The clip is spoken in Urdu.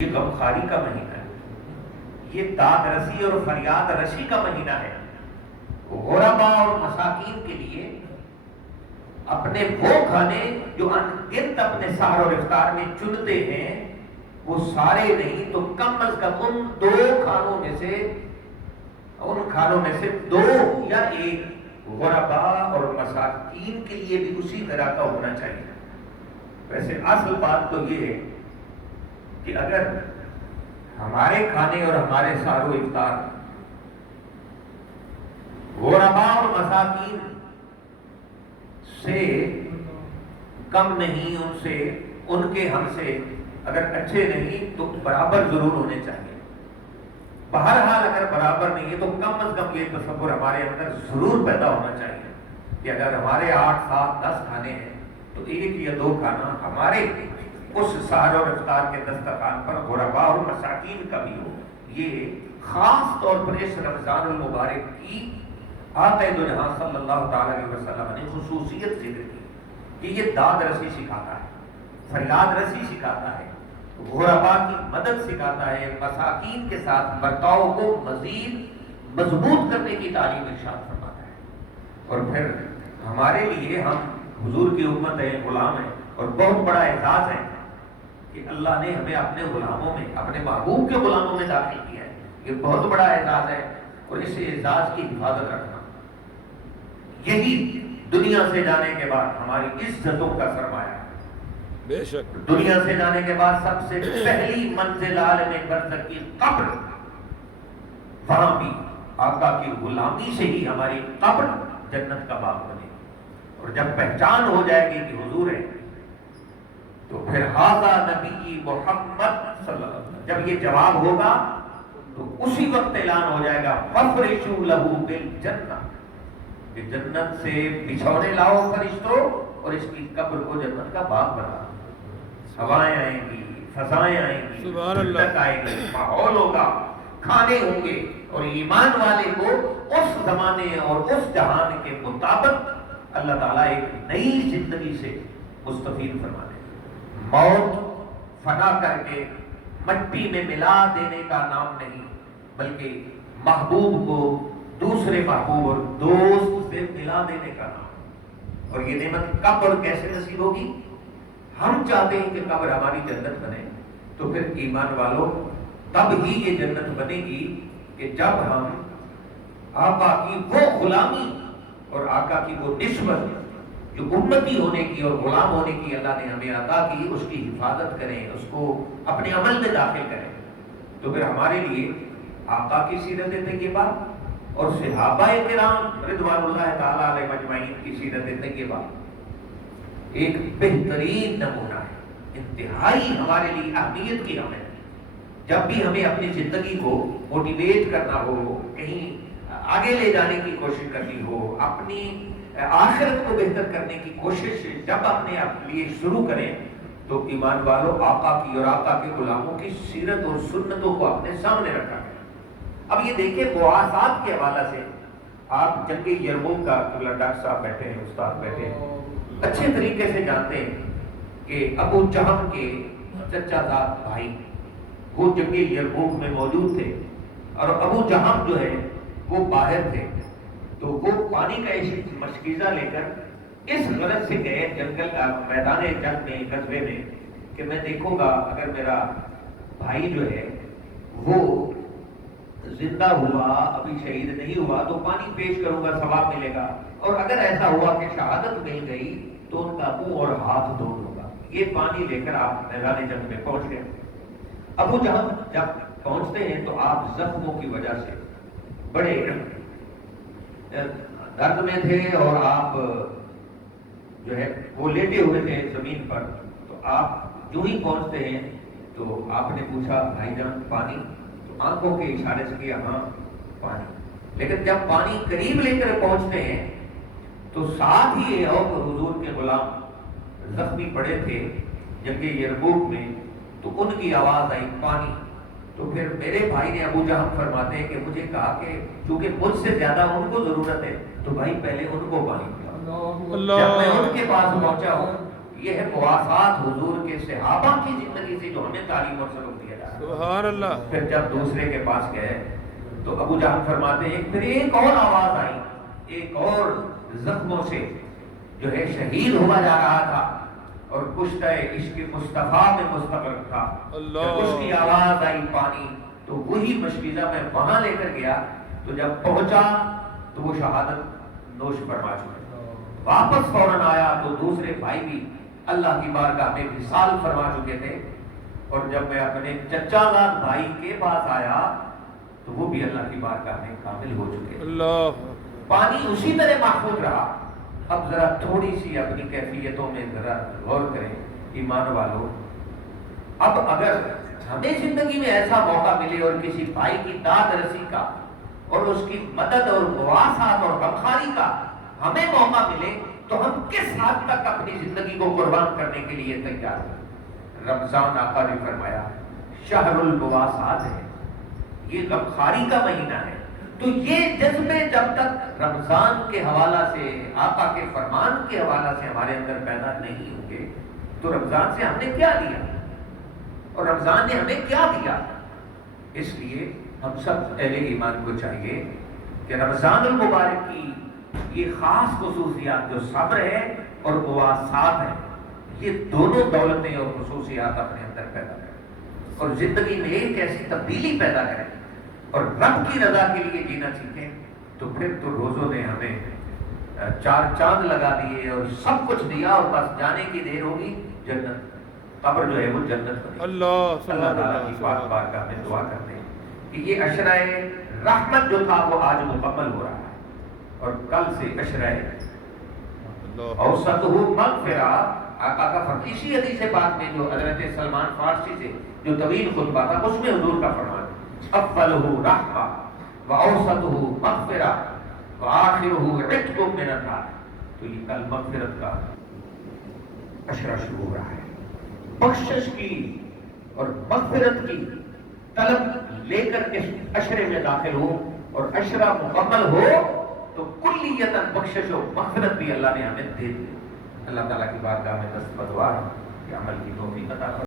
یہ غمخواری کا مہینہ ہے، یہ داد رسی اور فریاد رسی کا مہینہ ہے۔ غرباء اور مساکین کے لیے اپنے وہ کھانے جو انگنت اپنے سحر اور افطار میں چنتے ہیں، وہ سارے نہیں تو کم از کم ان دو کھانوں میں سے، ان کھانوں میں سے دو یا ایک غرباء اور مساکین کے لیے بھی اسی طرح کا ہونا چاہیے۔ ویسے اصل بات تو یہ ہے کہ اگر ہمارے کھانے اور ہمارے سحر و افطار غرباء اور مساکین سے کم نہیں، ان کے ہم سے اگر اچھے نہیں تو برابر ضرور ہونے چاہیے۔ بہرحال اگر برابر نہیں ہے تو کم از کم یہ تصور ہمارے اندر ضرور پیدا ہونا چاہیے کہ اگر ہمارے 8، 7، 10 کھانے ہیں تو ایک یا دو کھانا ہمارے اس سحر اور افطار کے دسترخوان پر غرباء اور مساکین کا بھی ہو۔ یہ خاص طور پر اس رمضان المبارک کی آقا دو جہاں صلی اللہ تعالی علیہ وسلم نے خصوصیت ذکر کی کہ یہ داد رسی سکھاتا ہے، فریاد رسی سکھاتا ہے، غرباء کی مدد سکھاتا ہے، مساکین کے ساتھ برتاؤ کو مزید مضبوط کرنے کی تعلیم ارشاد فرماتا ہے۔ اور پھر ہمارے لیے ہم حضور کی امت ہے، غلام ہیں، اور بہت بڑا اعزاز ہے کہ اللہ نے ہمیں اپنے غلاموں میں، اپنے محبوب کے غلاموں میں داخل کیا ہے۔ یہ بہت بڑا اعزاز ہے، اور اس اعزاز کی حفاظت رکھنا یہی دنیا سے جانے کے بعد ہماری عزتوں کا سرمایہ ہے۔ بے شک دنیا سے جانے کے بعد سب سے پہلی منزل عالم برزخ کی قبر، وہاں بھی آقا کی غلامی سے ہی ہماری قبر جنت کا باغ بنے، اور جب پہچان ہو جائے گی کہ حضور ہے تو پھر ھذا نبی محمد صلی اللہ علیہ وسلم، جب یہ جواب ہوگا تو اسی وقت اعلان ہو جائے گا فَفْرِشُوا لَهُ بِالْجَنَّةِ کہ جنت سے بچھونے لاؤ فرشتوں اور اس کی قبر کو جنت کا باغ بنا۔ ہوائیں آئیں گی، فضائیں آئیں گی، سبحان اللہ، ٹھنڈک آئے گی، ماحول ہوگا، کھانے ہوں گے، اور ایمان والے کو اس زمانے اور اس جہان کے مطابق اللہ تعالیٰ ایک نئی زندگی سے مستفید فرما دے۔ موت فنا کر کے مٹی میں ملا دینے کا نام نہیں، بلکہ محبوب کو دوسرے محبوب اور دوست سے ملا دینے کا نام۔ اور یہ نعمت کب اور کیسے نصیب ہوگی؟ ہم چاہتے ہیں کہ قبر ہماری جنت بنے، تو پھر ایمان والوں تب ہی یہ جنت بنے گی کہ جب ہم آقا کی وہ غلامی اور آقا کی وہ نسبت جو امتی ہونے کی اور غلام ہونے کی اللہ نے ہمیں عطا کی، اس کی حفاظت کریں، اس کو اپنے عمل میں داخل کریں۔ تو پھر ہمارے لیے آقا کی سیرت طیبہ اور صحابہ کرام رضوان اللہ تعالی علیہ مجمعین کی سیرت طیبہ ایک بہترین نمونہ ہے، انتہائی ہمارے لیے اہمیت کی عمل ہے۔ جب بھی ہمیں اپنی زندگی کو موٹیویٹ کرنا ہو، کہیں آگے لے جانے کی کوشش کرنی ہو، اپنی آخرت کو بہتر کرنے کی کوشش جب اپنے لیے شروع کریں تو ایمان والوں آقا کی اور آقا کے غلاموں کی سیرت اور سنتوں کو اپنے سامنے رکھا ہے۔ اب یہ دیکھیں بعاثات کے حوالہ سے آپ جنگ یرموک کا ڈاکٹر صاحب بیٹھے ہیں، استاد بیٹھے ہیں، اچھے طریقے سے جانتے ہیں کہ ابو جہل کے چچا زاد بھائی وہ جنگ یرموک میں موجود تھے، اور ابو جہل جو ہے وہ باہر تھے، تو وہ پانی کا ایک مشکیزہ لے کر اس غرض سے گئے جنگل کا میدان جنگ میں، غزوے میں، کہ میں دیکھوں گا اگر میرا بھائی جو ہے وہ زندہ ہوا، ابھی شہید نہیں ہوا، تو پانی پیش کروں گا، ثواب ملے گا، اور اگر ایسا ہوا کہ شہادت مل گئی تو ان کا منہ اور ہاتھ دھو دوں گا۔ یہ پانی لے کر آپ میدان جنگ میں پہنچ گئے۔ ابو جہل جب پہنچتے ہیں تو آپ زخموں کی وجہ سے بڑے درد میں تھے، اور آپ جو ہے وہ لیٹے ہوئے تھے زمین پر۔ تو آپ جو ہی پہنچتے ہیں تو آپ نے پوچھا بھائی جان پانی؟ تو آنکھوں کے اشارے سے کیا ہاں پانی۔ لیکن جب پانی قریب لے کر پہنچتے ہیں تو ساتھ ہی اور حضور کے غلام زخمی پڑے تھے جنگ یرموک میں، تو ان کی آواز آئی پانی۔ تو پھر میرے بھائی نے ابو جہل فرماتے ہیں کہ مجھے کہا کہ چونکہ مجھ سے زیادہ ان کو ضرورت ہے تو بھائی پہلے ان کو پانی پلاؤ۔ جب میں ان کے پاس پہنچا ہوں، یہ ہے مواصلات حضور کے صحابہ کی زندگی سے جو ہمیں تعلیم اور سبق دیا جا رہا ہے۔ سبحان اللہ. پھر جب دوسرے کے پاس گئے تو ابو جہل فرماتے ہیں پھر ایک اور آواز آئی، ایک اور زخموں سے جو ہے شہید ہوا جا رہا تھا اور کشتہ عشق مصطفیٰ میں مستغرق تھا. جب اس کی آواز آئی پانی تو وہی مشکیزہ میں وہاں لے کر گیا، تو جب پہنچا تو وہ شہادت نوش فرما چکے. واپس فوراً آیا تو دوسرے بھائی بھی اللہ کی بارگاہ میں وصال فرما چکے تھے، اور جب میں اپنے چچا زاد بھائی کے پاس آیا تو وہ بھی اللہ کی بارگاہ میں کامل ہو چکے. اللہ. پانی اسی طرح محفوظ رہا. اب ذرا تھوڑی سی اپنی کیفیتوں میں ذرا غور کریں ایمان والوں. اب اگر ہمیں زندگی میں ایسا موقع ملے اور کسی بھائی کی داد رسی کا اور اس کی مدد اور مواسات اور غمخواری کا ہمیں موقع ملے تو ہم کس حد تک اپنی زندگی کو قربان کرنے کے لیے تیار ہیں. رمضان آقا نے فرمایا شہر المواسات ہے، یہ غمخواری کا مہینہ ہے. تو یہ جذبے جب تک رمضان کے حوالہ سے، آقا کے فرمان کے حوالہ سے ہمارے اندر پیدا نہیں ہوں گے تو رمضان سے ہم نے کیا لیا اور رمضان نے ہمیں کیا دیا. اس لیے ہم سب اہل ایمان کو چاہیے کہ رمضان المبارک کی یہ خاص خصوصیات جو صبر ہے اور مواسات ہے، یہ دونوں دولتیں اور خصوصیات اپنے اندر پیدا کریں اور زندگی میں ایک ایسی تبدیلی پیدا کریں اور رب کی رضا کے لیے جینا سیکھیں. تو پھر تو روزوں نے ہمیں 4 چاند لگا دیے اور سب کچھ دیا اور بس جانے کی دیر ہوگی جنت. قبر جو ہے وہ جنت بنے. اللہ. اللہ تعالیٰ کی پاک بارگاہ میں دعا کرتے ہیں کہ یہ عشرۂ رحمت جو تھا وہ آج مکمل ہو رہا ہے اور کل سے عشرۂ اوسط مغفرہ. آقا کا فرمان اسی حدیث پاک میں جو حضرت سلمان فارسی سے جو طویل خطبہ تھا اس میں حضور کا فرمان اولہ رحمہ واوسطہ مغفرہ وآخرہ عتق من النار. تو یہ کل مغفرت کا عشرہ شروع ہو رہا ہے. بخشش کی اور مغفرت کی طلب لے کر اس عشرے میں داخل ہو اور عشرہ مکمل ہو تو کلیتاً بخشش و مغفرت بھی اللہ نے ہمیں دے دی. اللہ تعالیٰ کی بارگاہ میں دست بدعا ہے کہ عمل کی توفیق عطا فرمائے.